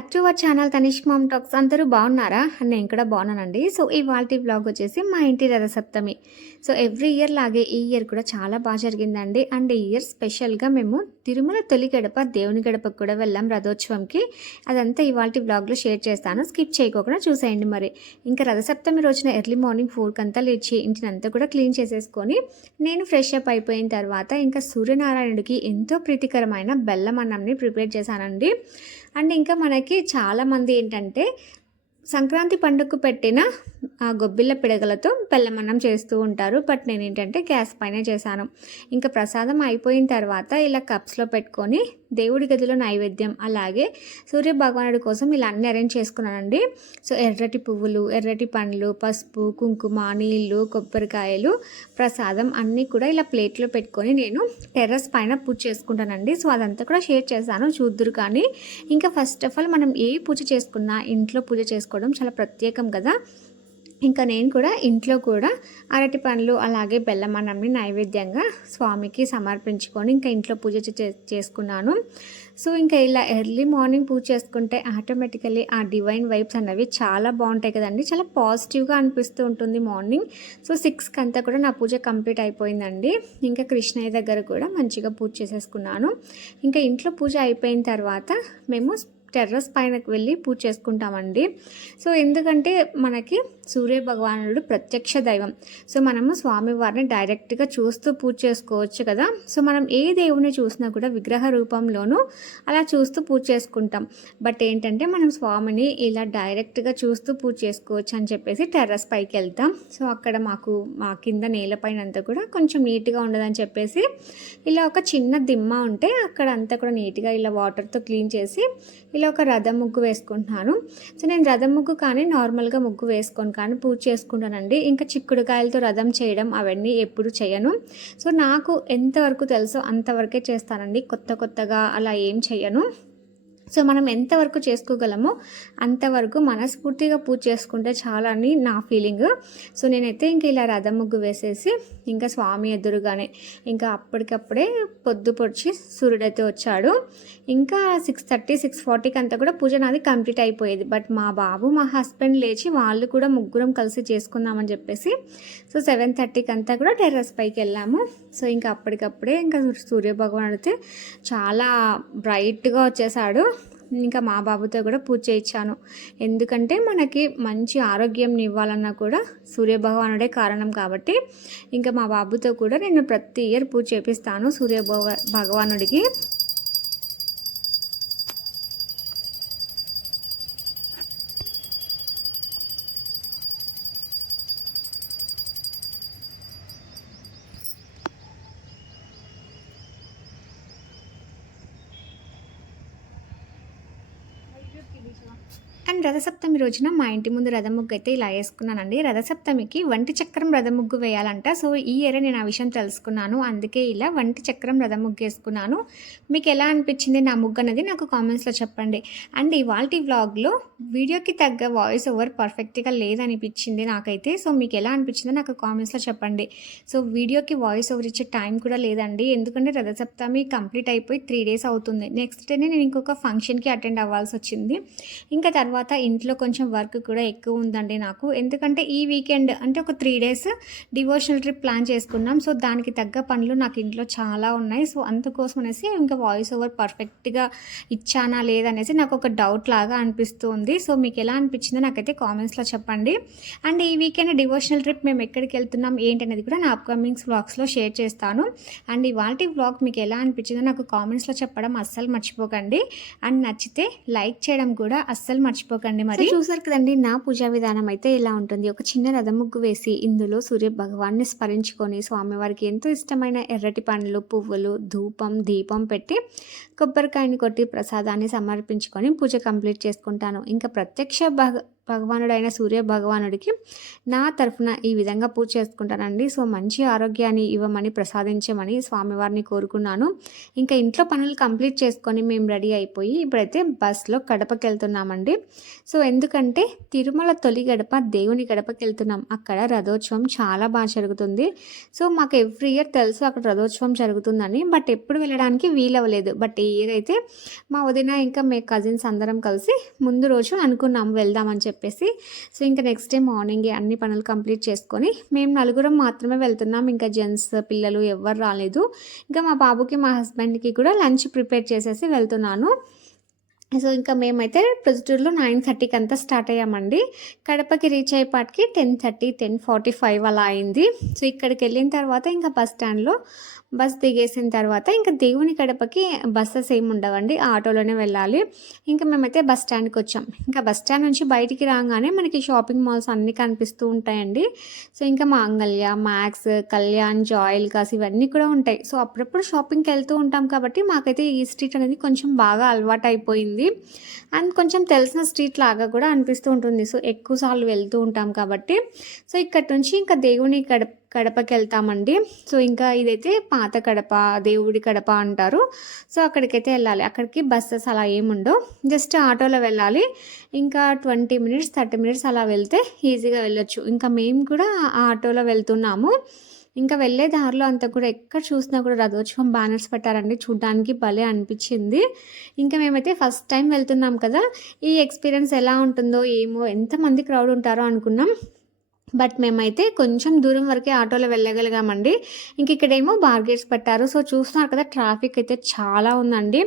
Back to our channel Tanish mom talks అందరూ బాగున్నారా? నేను కూడా బాగున్నానండి. సో ఇవాళ బ్లాగ్ వచ్చేసి మా ఇంటి రథసప్తమి సో ఎవ్రీ ఇయర్ లాగే ఈ ఇయర్ కూడా చాలా బాగా జరిగిందండి. అండ్ ఈ ఇయర్ స్పెషల్గా మేము తిరుమల తొలి గడప దేవుని గడపకు కూడా వెళ్ళాం రథోత్సవంకి. అదంతా ఇవాళ బ్లాగ్లో షేర్ చేస్తాను. స్కిప్ చేయకోకుండా చూసేయండి మరి. ఇంకా రథసప్తమి రోజున ఎర్లీ మార్నింగ్ ఫోర్కి అంతా లేచి ఇంటినంతా కూడా క్లీన్ చేసేసుకొని నేను ఫ్రెష్ అప్ అయిపోయిన తర్వాత ఇంకా సూర్యనారాయణుడికి ఎంతో ప్రీతికరమైన బెల్లం అన్నంని ప్రిపేర్ చేశానండి. అండ్ ఇంకా మనకి చాలామంది ఏంటంటే సంక్రాంతి పండుగకు పెట్టిన ఆ గొబ్బిళ్ళ పిడగలతో బెల్లమన్నం చేస్తూ ఉంటారు. బట్ నేను ఏంటంటే గ్యాస్ పైన చేశాను. ఇంకా ప్రసాదం అయిపోయిన తర్వాత ఇలా కప్స్లో పెట్టుకొని దేవుడి గదిలో నైవేద్యం అలాగే సూర్య భగవానుడి కోసం ఇలా అన్ని అరేంజ్ చేసుకున్నానండి. సో ఎర్రటి పువ్వులు ఎర్రటి పండ్లు పసుపు కుంకుమ నీళ్ళు కొబ్బరికాయలు ప్రసాదం అన్నీ కూడా ఇలా ప్లేట్లో పెట్టుకొని నేను టెర్రస్ పైన పూజ చేసుకుంటానండి. సో అదంతా కూడా షేర్ చేశాను చూద్దురు కానీ. ఇంకా ఫస్ట్ ఆఫ్ ఆల్ మనం ఏ పూజ చేసుకున్నా ఇంట్లో పూజ చేసుకోవడం చాలా ప్రత్యేకం కదా. ఇంకా నేను కూడా ఇంట్లో కూడా అరటి పండ్లు అలాగే బెల్లం అన్నంని నైవేద్యంగా స్వామికి సమర్పించుకొని ఇంకా ఇంట్లో పూజ చే- చేసుకున్నాను. సో ఇంకా ఇలా ఎర్లీ మార్నింగ్ పూజ చేసుకుంటే ఆటోమేటికలీ ఆ డివైన్ వైబ్స్ అనేవి చాలా బాగుంటాయి కదండి. చాలా పాజిటివ్గా అనిపిస్తూ ఉంటుంది మార్నింగ్. సో సిక్స్కి అంతా కూడా నా పూజ కంప్లీట్ అయిపోయిందండి. ఇంకా కృష్ణయ్య దగ్గర కూడా మంచిగా పూజ చేసేసుకున్నాను. ఇంకా ఇంట్లో పూజ అయిపోయిన తర్వాత మేము టెర్రస్ పైనకు వెళ్ళి పూజ చేసుకుంటామండి. సో ఎందుకంటే మనకి సూర్య భగవానుడు ప్రత్యక్ష దైవం. సో మనము స్వామివారిని డైరెక్ట్గా చూస్తూ పూజ చేసుకోవచ్చు కదా. సో మనం ఏ దేవుని చూసినా కూడా విగ్రహ రూపంలోనూ అలా చూస్తూ పూజ చేసుకుంటాం. బట్ ఏంటంటే మనం స్వామిని ఇలా డైరెక్ట్గా చూస్తూ పూజ చేసుకోవచ్చు అని చెప్పేసి టెర్రస్ పైకి వెళ్తాం. సో అక్కడ మాకు మా కింద నేలపైన అంతా కూడా కొంచెం నీట్గా ఉండదని చెప్పేసి ఇలా ఒక చిన్న దిమ్మ ఉంటే అక్కడ అంతా కూడా నీట్గా ఇలా వాటర్తో క్లీన్ చేసి ఇలా ఒక రథం ముగ్గు వేసుకుంటున్నాను సో నేను రథం ముగ్గు కానీ నార్మల్గా ముగ్గు వేసుకొని కానీ పూజ చేసుకుంటానండి. ఇంకా చిక్కుడుకాయలతో రథం చేయడం అవన్నీ ఎప్పుడు చేయను. సో నాకు ఎంతవరకు తెలుసో అంతవరకే చేస్తానండి. కొత్త కొత్తగా అలా ఏం చేయను. సో మనం ఎంతవరకు చేసుకోగలమో అంతవరకు మనస్ఫూర్తిగా పూజ చేసుకుంటే చాలా అని నా ఫీలింగ్. సో నేనైతే ఇంక ఇలా రథం ముగ్గు వేసేసి ఇంకా స్వామి ఎదురుగానే ఇంకా అప్పటికప్పుడే పొద్దు పొడిచి సూర్యుడైతే వచ్చాడు. ఇంకా సిక్స్ థర్టీ సిక్స్ ఫార్టీకి అంతా కూడా పూజ నాది కంప్లీట్ అయిపోయేది. బట్ మా బాబు మా హస్బెండ్ లేచి వాళ్ళు కూడా ముగ్గురం కలిసి చేసుకుందామని చెప్పేసి సో సెవెన్ థర్టీకి అంతా కూడా టెర్రస్ పైకి వెళ్ళాము. సో ఇంకా అప్పటికప్పుడే ఇంకా సూర్య అయితే చాలా బ్రైట్గా వచ్చేసాడు. ఇంకా మా బాబుతో కూడా పూజ చేయించాను. ఎందుకంటే మనకి మంచి ఆరోగ్యం ఇవ్వాలన్నా కూడా సూర్య భగవానుడే కారణం కాబట్టి ఇంకా మా బాబుతో కూడా నేను ప్రతి ఇయర్ పూజ చేపిస్తాను సూర్య భగవానుడికి. నేను రథసప్తమి రోజున మా ఇంటి ముందు రథముగ్గు అయితే ఇలా వేసుకున్నానండి. రథసప్తమికి వంటి చక్రం రథముగ్గు వేయాలంట. సో ఈ ఇయర్ నేను ఆ విషయం తెలుసుకున్నాను. అందుకే ఇలా వంటి చక్రం రథముగ్గు వేసుకున్నాను. మీకు ఎలా అనిపించింది నా ముగ్గు అనేది నాకు కామెంట్స్లో చెప్పండి. అండ్ ఇవాళ వ్లాగ్లో వీడియోకి తగ్గ వాయిస్ ఓవర్ పర్ఫెక్ట్గా లేదనిపించింది నాకైతే. సో మీకు ఎలా అనిపించిందో నాకు కామెంట్స్లో చెప్పండి. సో వీడియోకి వాయిస్ ఓవర్ ఇచ్చే టైం కూడా లేదండి. ఎందుకంటే రథసప్తమి కంప్లీట్ అయిపోయి త్రీ డేస్ అవుతుంది. నెక్స్ట్ డేనే నేను ఇంకొక ఫంక్షన్కి అటెండ్ అవ్వాల్సి వచ్చింది. ఇంకా తర్వాత ఇంట్లో కొంచెం వర్క్ కూడా ఎక్కువ ఉందండి నాకు. ఎందుకంటే ఈ వీకెండ్ అంటే ఒక three days devotional trip plan చేసుకున్నాం. సో దానికి తగ్గ పనులు నాకు ఇంట్లో చాలా ఉన్నాయి. సో అందుకోసం అనేసి ఇంకా వాయిస్ ఓవర్ పర్ఫెక్ట్గా ఇచ్చానా లేదనేసి నాకు ఒక డౌట్ లాగా అనిపిస్తుంది. సో మీకు ఎలా అనిపించిందో నాకైతే కామెంట్స్లో చెప్పండి. అండ్ ఈ వీకెండ్ డివోషనల్ ట్రిప్ మేము ఎక్కడికి వెళ్తున్నాం ఏంటి అనేది కూడా నా అప్కమింగ్స్ వ్లాగ్స్లో షేర్ చేస్తాను. అండ్ ఇవాళ వ్లాగ్ మీకు ఎలా అనిపించిందో నాకు కామెంట్స్లో చెప్పడం అస్సలు మర్చిపోకండి. అండ్ నచ్చితే లైక్ చేయడం కూడా అస్సలు మర్చిపోకండి. మరి. చూసారు కదండి నా పూజా విధానం అయితే ఇలా ఉంటుంది? ఒక చిన్న రథం ముగ్గు వేసి ఇందులో సూర్య భగవాన్ని స్మరించుకొని స్వామివారికి ఎంతో ఇష్టమైన ఎర్రటి పండ్లు పువ్వులు ధూపం దీపం పెట్టి కొబ్బరికాయని కొట్టి ప్రసాదాన్ని సమర్పించుకొని పూజ కంప్లీట్ చేసుకుంటాను. ఇంకా ప్రత్యక్ష భగ భగవానుడైన సూర్య భగవానుడికి నా తరఫున ఈ విధంగా పూజ చేసుకుంటానండి. సో మంచి ఆరోగ్యాన్ని ఇవ్వమని ప్రసాదించమని స్వామివారిని కోరుకున్నాను. ఇంకా ఇంట్లో పనులు కంప్లీట్ చేసుకొని మేము రెడీ అయిపోయి ఇప్పుడైతే బస్లో గడపకి వెళ్తున్నామండి సో ఎందుకంటే తిరుమల తొలి గడప దేవుని గడపకి వెళ్తున్నాం అక్కడ రథోత్సవం చాలా బాగా జరుగుతుంది. సో మాకు ఎవ్రీ ఇయర్ తెలుసు అక్కడ రథోత్సవం జరుగుతుందని. బట్ ఎప్పుడు వెళ్ళడానికి వీలవ్వలేదు బట్ ఈ ఇయర్ అయితే మా వదిన ఇంకా మే కజిన్స్ అందరం కలిసి ముందు రోజు అనుకున్నాం వెళ్దామని చెప్పేసి. సో ఇంకా నెక్స్ట్ డే మార్నింగ్ అన్ని పనులు కంప్లీట్ చేసుకొని మేము నలుగురం మాత్రమే వెళ్తున్నాం. ఇంకా జెంట్స్ పిల్లలు ఎవ్వరు రాలేదు. ఇంకా మా బాబుకి మా హస్బెండ్కి కూడా లంచ్ ప్రిపేర్ చేసేసి వెళ్తున్నాను. సో ఇంకా మేమైతే ప్రొద్దుటూరులో నైన్ థర్టీకి అంతా స్టార్ట్ అయ్యామండి. కడపకి reach అయ్యేపాటికి ten thirty ten forty five అలా అయింది. సో ఇక్కడికి వెళ్ళిన తర్వాత ఇంకా బస్ స్టాండ్లో బస్ దిగేసిన తర్వాత ఇంకా దేవుని కడపకి బస్సెస్ ఏమి ఉండవండి ఆటోలోనే వెళ్ళాలి. ఇంకా మేమైతే బస్ స్టాండ్కి వచ్చాం. ఇంకా బస్ స్టాండ్ నుంచి బయటికి రాగానే మనకి షాపింగ్ మాల్స్ అన్నీ కనిపిస్తూ ఉంటాయండి. సో ఇంకా మాంగళ్య మ్యాక్స్ కళ్యాణ్ జాయిల్ కాస్ ఇవన్నీ కూడా ఉంటాయి. సో అప్పుడప్పుడు షాపింగ్కి వెళ్తూ ఉంటాం కాబట్టి మాకైతే ఈ స్ట్రీట్ అనేది కొంచెం బాగా అలవాటు అయిపోయింది అండ్ కొంచెం తెలిసిన స్ట్రీట్ లాగా కూడా అనిపిస్తూ ఉంటుంది. సో ఎక్కువసార్లు వెళ్తూ ఉంటాం కాబట్టి. సో ఇక్కడ నుంచి ఇంకా దేవుని కడప కడపకి వెళ్తామండి సో ఇంకా ఇదైతే పాత కడప దేవుడి కడప అంటారు. సో అక్కడికైతే వెళ్ళాలి. అక్కడికి బస్సెస్ అలా ఏముండవు జస్ట్ ఆటోలో వెళ్ళాలి. ఇంకా ట్వంటీ మినిట్స్ థర్టీ మినిట్స్ అలా వెళ్తే ఈజీగా వెళ్ళొచ్చు. ఇంకా మేము కూడా ఆ ఆటోలో వెళ్తున్నాము. ఇంకా వెళ్ళే దారిలో అంతా కూడా ఎక్కడ చూసినా కూడా రథోత్సవం బ్యానర్స్ పెట్టారండి. చూడ్డానికి భలే అనిపించింది. ఇంకా మేమైతే ఫస్ట్ టైం వెళ్తున్నాం కదా. ఈ ఎక్స్పీరియన్స్ ఎలా ఉంటుందో ఏమో ఎంతమంది క్రౌడ్ ఉంటారో అనుకున్నాం. బట్ మేమైతే కొంచెం దూరం వరకే ఆటోలో వెళ్ళగలిగామండి. ఇంక ఇక్కడేమో బార్గేట్స్ పెట్టారు. సో చూస్తున్నారు కదా ట్రాఫిక్ అయితే చాలా ఉందండి.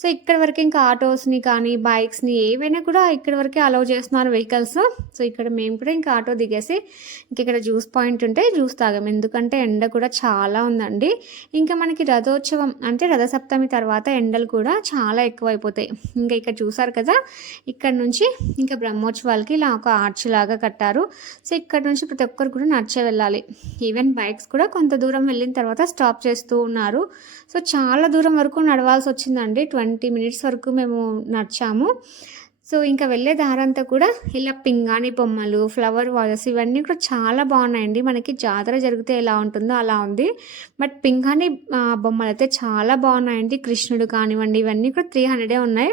సో ఇక్కడ వరకు ఇంకా ఆటోస్ని కానీ బైక్స్ని ఏవైనా కూడా ఇక్కడ వరకే అలౌ చేస్తున్నారు వెహికల్స్. సో ఇక్కడ మేము కూడా ఇంకా ఆటో దిగేసి ఇంక ఇక్కడ జ్యూస్ పాయింట్ ఉంటే జ్యూస్ తాగాం. ఎందుకంటే ఎండ కూడా చాలా ఉందండి. ఇంకా మనకి రథోత్సవం అంటే రథసప్తమి తర్వాత ఎండలు కూడా చాలా ఎక్కువైపోతాయి. ఇంకా ఇక్కడ చూసారు కదా ఇక్కడ నుంచి ఇంకా బ్రహ్మోత్సవాలకి ఇలా ఒక ఆర్చ్ లాగా కట్టారు. సో ఇక్కడ నుంచి ప్రతి ఒక్కరు కూడా నడిచే వెళ్ళాలి. ఈవెన్ బైక్స్ కూడా కొంత దూరం వెళ్ళిన తర్వాత స్టాప్ చేస్తూ ఉన్నారు. సో చాలా దూరం వరకు నడవాల్సి వచ్చిందండి. ట్వంటీ మినిట్స్ వరకు మేము నడిచాము. సో ఇంకా వెళ్ళే దారంతా కూడా ఇలా పింగాణి బొమ్మలు ఫ్లవర్ వాజెస్ ఇవన్నీ కూడా చాలా బాగున్నాయండి. మనకి జాతర జరిగితే ఎలా ఉంటుందో అలా ఉంది. బట్ పింగాణి బొమ్మలు అయితే చాలా బాగున్నాయండి. కృష్ణుడు కానివ్వండి ఇవన్నీ కూడా త్రీ హండ్రెడే ఉన్నాయి.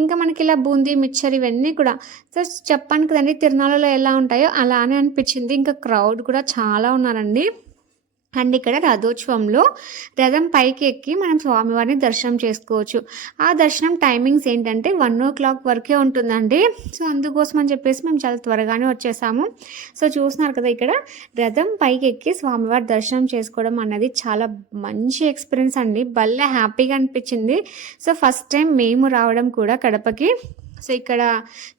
ఇంకా మనకి ఇలా బూందీ మిక్చర్ ఇవన్నీ కూడా. సో చెప్పాను కదండి తిరునాళ్ళలో ఎలా ఉంటాయో అలానే అనిపించింది. ఇంకా క్రౌడ్ కూడా చాలా ఉన్నారండి. అండ్ ఇక్కడ రథోత్సవంలో రథం పైకి ఎక్కి మనం స్వామివారిని దర్శనం చేసుకోవచ్చు. ఆ దర్శనం టైమింగ్స్ ఏంటంటే వన్ ఓ క్లాక్ వరకే ఉంటుందండి. సో అందుకోసం అని చెప్పేసి మేము చాలా త్వరగానే వచ్చేసాము. సో చూస్తున్నారు కదా ఇక్కడ రథం పైకి ఎక్కి స్వామివారి దర్శనం చేసుకోవడం అన్నది చాలా మంచి ఎక్స్పీరియన్స్ అండి. భలే హ్యాపీగా అనిపించింది. సో ఫస్ట్ టైం మేము రావడం కూడా కడపకి. సో ఇక్కడ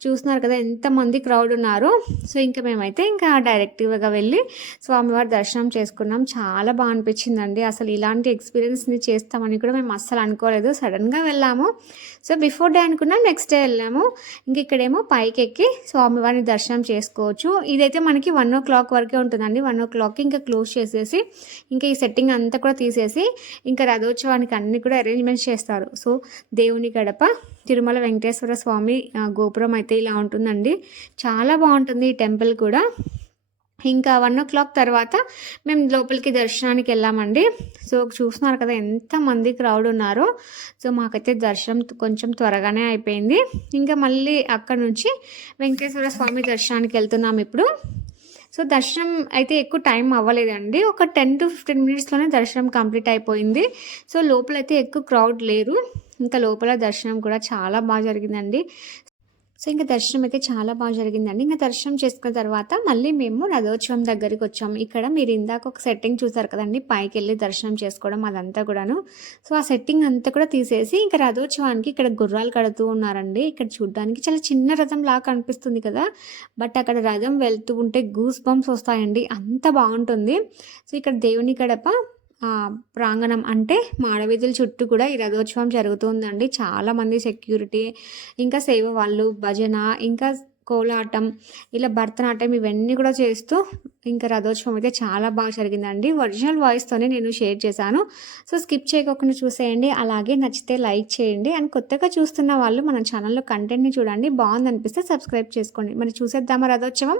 చూస్తున్నారు కదా ఎంతమంది క్రౌడ్ ఉన్నారు. సో ఇంకా మేమైతే ఇంకా డైరెక్ట్గా వెళ్ళి స్వామివారి దర్శనం చేసుకున్నాం. చాలా బాగా అనిపించిందండి. అసలు ఇలాంటి ఎక్స్పీరియన్స్ని చేస్తామని కూడా మేము అస్సలు అనుకోలేదు. సడన్గా వెళ్ళాము. సో బిఫోర్ డే అనుకున్నాం. నెక్స్ట్ డే వెళ్ళాము. ఇంక ఇక్కడేమో పైకి ఎక్కి స్వామివారిని దర్శనం చేసుకోవచ్చు. ఇదైతే మనకి వన్ ఓ క్లాక్ వరకే ఉంటుందండి. వన్ ఓ క్లాక్కి ఇంకా క్లోజ్ చేసేసి ఇంకా ఈ సెట్టింగ్ అంతా కూడా తీసేసి ఇంకా రథోత్సవానికి అన్ని కూడా అరేంజ్మెంట్స్ చేస్తారు. సో దేవుని గడప తిరుమల వెంకటేశ్వర స్వామి గోపురం అయితే ఇలా ఉంటుందండి. చాలా బాగుంటుంది ఈ టెంపుల్ కూడా. ఇంకా వన్ ఓ క్లాక్ తర్వాత మేము లోపలికి దర్శనానికి వెళ్ళామండి. సో చూస్తున్నారు కదా ఎంతమంది క్రౌడ్ ఉన్నారో. సో మాకైతే దర్శనం కొంచెం త్వరగానే అయిపోయింది. ఇంకా మళ్ళీ అక్కడ నుంచి వెంకటేశ్వర స్వామి దర్శనానికి వెళ్తున్నాం ఇప్పుడు. సో దర్శనం అయితే ఎక్కువ టైం అవ్వలేదండి. ఒక టెన్ టు ఫిఫ్టీన్ మినిట్స్లోనే దర్శనం కంప్లీట్ అయిపోయింది. సో లోపలైతే ఎక్కువ క్రౌడ్ లేరు. ఇంకా లోపల దర్శనం కూడా చాలా బాగా జరిగిందండి. సో ఇంకా దర్శనం అయితే చాలా బాగా జరిగిందండి. ఇంకా దర్శనం చేసుకున్న తర్వాత మళ్ళీ మేము రథోత్సవం దగ్గరికి వచ్చాము. ఇక్కడ మీరు ఇందాక ఒక సెట్టింగ్ చూసారు కదండి పైకి వెళ్ళి దర్శనం చేసుకోవడం అదంతా కూడాను. సో ఆ సెట్టింగ్ అంతా కూడా తీసేసి ఇంకా రథోత్సవానికి ఇక్కడ గుర్రాలు కడుతూ ఉన్నారండి. ఇక్కడ చూడడానికి చాలా చిన్న రథం లాగా కనిపిస్తుంది కదా. బట్ అక్కడ రథం వెళ్తూ ఉంటే గూస్ బంప్స్ వస్తాయండి. అంత బాగుంటుంది. సో ఇక్కడ దేవుని కడప ప్రాంగణం అంటే మాడవీధుల చుట్టూ కూడా ఈ రథోత్సవం జరుగుతుందండి చాలామంది సెక్యూరిటీ ఇంకా సేవ వాళ్ళు భజన ఇంకా కోలాటం ఇలా భరతనాట్యం ఇవన్నీ కూడా చేస్తూ ఇంకా రథోత్సవం అయితే చాలా బాగా జరిగిందండి. ఒరిజినల్ వాయిస్తోనే నేను షేర్ చేశాను. సో స్కిప్ చేయకుండా చూసేయండి. అలాగే నచ్చితే లైక్ చేయండి. అండ్ కొత్తగా చూస్తున్న వాళ్ళు మన ఛానల్లో కంటెంట్ని చూడండి. బాగుంది అనిపిస్తే సబ్స్క్రైబ్ చేసుకోండి. మరి చూసేద్దామా రథోత్సవం?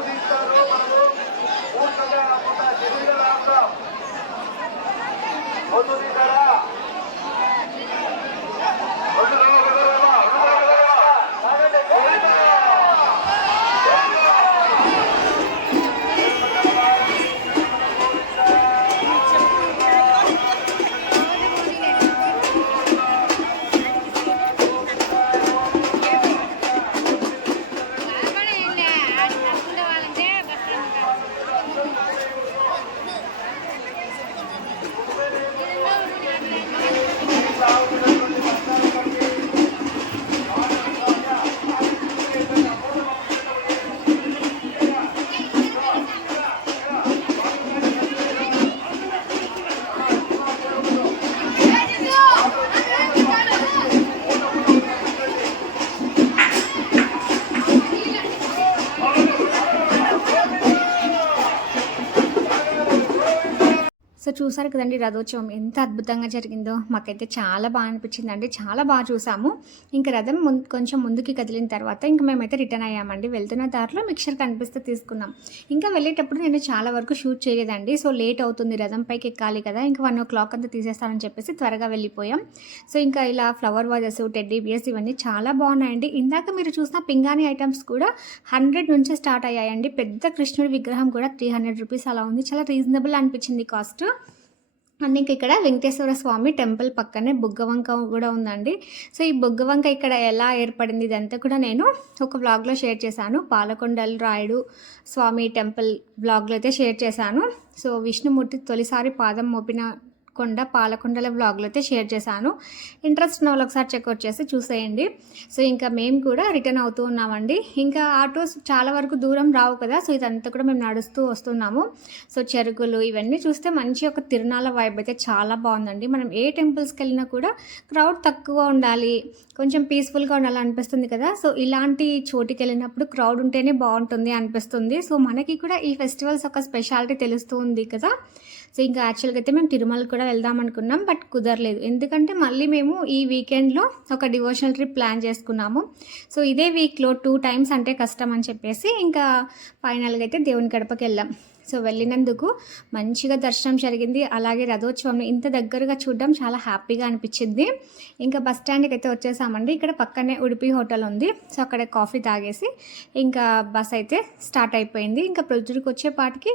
Vitor, vamos చూసారు కదండి రథోత్సవం ఎంత అద్భుతంగా జరిగిందో. మాకైతే చాలా బాగా అనిపించిందండి. చాలా బాగా చూసాము. ఇంకా రథం ముం- కొంచెం ముందుకి కదిలిన తర్వాత ఇంకా మేమైతే రిటర్న్ అయ్యామండి. వెళ్తున్న దారిలో మిక్చర్ కనిపిస్తే తీసుకున్నాం. ఇంకా వెళ్ళేటప్పుడు నేను చాలా వరకు షూట్ చేయలేదండి. సో లేట్ అవుతుంది. రథం పైకి ఎక్కాలి కదా. ఇంకా వన్ ఓ క్లాక్ అంతా తీసేస్తానని చెప్పేసి త్వరగా వెళ్ళిపోయాం. సో ఇంకా ఇలా ఫ్లవర్ వాజెస్ టెడ్డీ బియర్స్ ఇవన్నీ చాలా బాగున్నాయండి. ఇందాక మీరు చూసిన పింగాణి ఐటమ్స్ కూడా హండ్రెడ్ నుంచే స్టార్ట్ అయ్యాయండి. పెద్ద కృష్ణుడి విగ్రహం కూడా త్రీ హండ్రెడ్ రూపీస్ అలా ఉంది. చాలా రీజనబుల్ అనిపించింది కాస్ట్. అండ్ ఇంక ఇక్కడ వెంకటేశ్వర స్వామి టెంపుల్ పక్కనే బుగ్గవంక కూడా ఉందండి. సో ఈ బుగ్గవంక ఇక్కడ ఎలా ఏర్పడింది ఇదంతా కూడా నేను ఒక వ్లాగ్లో షేర్ చేశాను. పాలకొండలు రాయుడు స్వామి టెంపుల్ వ్లాగ్లో అయితే షేర్ చేశాను. సో విష్ణుమూర్తి తొలిసారి పాదం మోపిన కొండ పాలకొండల బ్లాగ్లో అయితే షేర్ చేశాను. ఇంట్రెస్ట్ ఉన్న వాళ్ళు ఒకసారి చెక్అవుట్ చేసి చూసేయండి. సో ఇంకా మేము కూడా రిటర్న్ అవుతూ ఉన్నామండి. ఇంకా ఆటోస్ చాలా వరకు దూరం రావు కదా సో ఇదంతా కూడా మేము నడుస్తూ వస్తున్నాము. సో చెరుకులు ఇవన్నీ చూస్తే మంచి ఒక తిరునాళ్ళ వైబ్ అయితే చాలా బాగుందండి. మనం ఏ టెంపుల్స్కి వెళ్ళినా కూడా క్రౌడ్ తక్కువ ఉండాలి కొంచెం పీస్ఫుల్గా ఉండాలి అనిపిస్తుంది కదా. సో ఇలాంటి చోటికి వెళ్ళినప్పుడు క్రౌడ్ ఉంటేనే బాగుంటుంది అనిపిస్తుంది. సో మనకి కూడా ఈ ఫెస్టివల్స్ ఒక స్పెషాలిటీ తెలుస్తూ ఉంది కదా. సో ఇంకా యాక్చువల్గా అయితే మేము తిరుమల కూడా వెళ్దాం అనుకున్నాం బట్ కుదరలేదు. ఎందుకంటే మళ్ళీ మేము ఈ వీకెండ్లో ఒక డివోషనల్ ట్రిప్ ప్లాన్ చేసుకున్నాము. సో ఇదే వీక్లో టూ టైమ్స్ అంటే కష్టం అని చెప్పేసి ఇంకా ఫైనల్గా అయితే దేవుని గడపకి వెళ్ళాం. సో వెళ్ళినందుకు మంచిగా దర్శనం జరిగింది. అలాగే రథోత్సవం ఇంత దగ్గరగా చూడడం చాలా హ్యాపీగా అనిపించింది. ఇంకా బస్ స్టాండ్కి అయితే వచ్చేసామండి. ఇక్కడ పక్కనే ఉడిపి హోటల్ ఉంది. సో అక్కడ కాఫీ తాగేసి ఇంకా బస్ అయితే స్టార్ట్ అయిపోయింది. ఇంకా ప్రొద్దుడికి వచ్చేపాటికి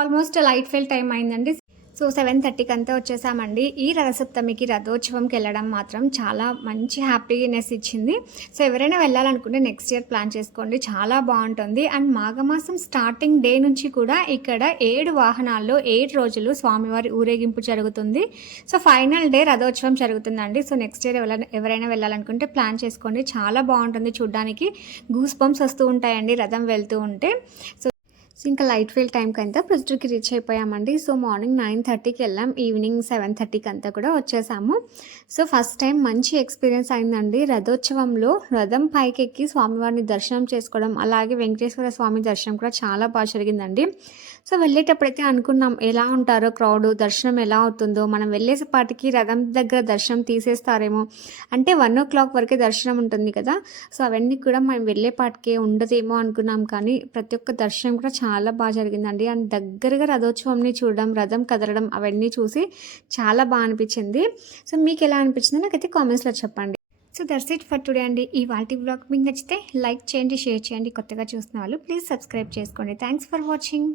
ఆల్మోస్ట్ లైట్ ఫెయిల్ టైం అయిందండి. సో సెవెన్ థర్టీకి అంతా వచ్చేసామండి. ఈ రథసప్తమికి రథోత్సవంకి వెళ్ళడం మాత్రం చాలా మంచి హ్యాపీనెస్ ఇచ్చింది. సో ఎవరైనా వెళ్ళాలనుకుంటే నెక్స్ట్ ఇయర్ ప్లాన్ చేసుకోండి. చాలా బాగుంటుంది. అండ్ మాఘమాసం స్టార్టింగ్ డే నుంచి కూడా ఇక్కడ ఏడు వాహనాల్లో ఏడు రోజులు స్వామివారి ఊరేగింపు జరుగుతుంది. సో ఫైనల్ డే రథోత్సవం జరుగుతుందండి. సో నెక్స్ట్ ఇయర్ ఎవరైనా ఎవరైనా వెళ్ళాలనుకుంటే ప్లాన్ చేసుకోండి. చాలా బాగుంటుంది చూడ్డానికి. గూస్ బంప్స్ వస్తూ ఉంటాయండి రథం వెళ్తూ ఉంటే. సో సో ఇంకా లైట్ ఫీల్ టైంకి అంతా ప్రొద్దుకి రీచ్ అయిపోయామండి. సో మార్నింగ్ నైన్ థర్టీకి వెళ్ళాం. ఈవినింగ్ సెవెన్ థర్టీకి అంతా కూడా వచ్చేసాము. సో ఫస్ట్ టైం మంచి ఎక్స్పీరియన్స్ అయిందండి. రథోత్సవంలో రథం పైకి ఎక్కి స్వామివారిని దర్శనం చేసుకోవడం అలాగే వెంకటేశ్వర స్వామి దర్శనం కూడా చాలా బాగా జరిగిందండి. సో వెళ్ళేటప్పుడైతే అనుకున్నాం ఎలా ఉంటారో క్రౌడ్ దర్శనం ఎలా అవుతుందో మనం వెళ్ళేసేపాటికి రథం దగ్గర దర్శనం తీసేస్తారేమో. అంటే వన్ ఓ క్లాక్ వరకే దర్శనం ఉంటుంది కదా. సో అవన్నీ కూడా మనం వెళ్ళేపాటికే ఉండదేమో అనుకున్నాం కానీ ప్రతి ఒక్క దర్శనం కూడా చాలా బాగా జరిగిందండి. అండ్ దగ్గరగా రథోత్సవంని చూడడం రథం కదలడం అవన్నీ చూసి చాలా బాగా అనిపించింది. సో మీకు ఎలా అనిపించిందో నాకైతే కామెంట్స్లో చెప్పండి. So that's it for today అండి. ఈ వాటి బ్లాగ్ మీకు నచ్చితే లైక్ చేయండి షేర్ చేయండి. కొత్తగా చూసిన వాళ్ళు ప్లీజ్ సబ్స్క్రైబ్ చేసుకోండి. Thanks for watching.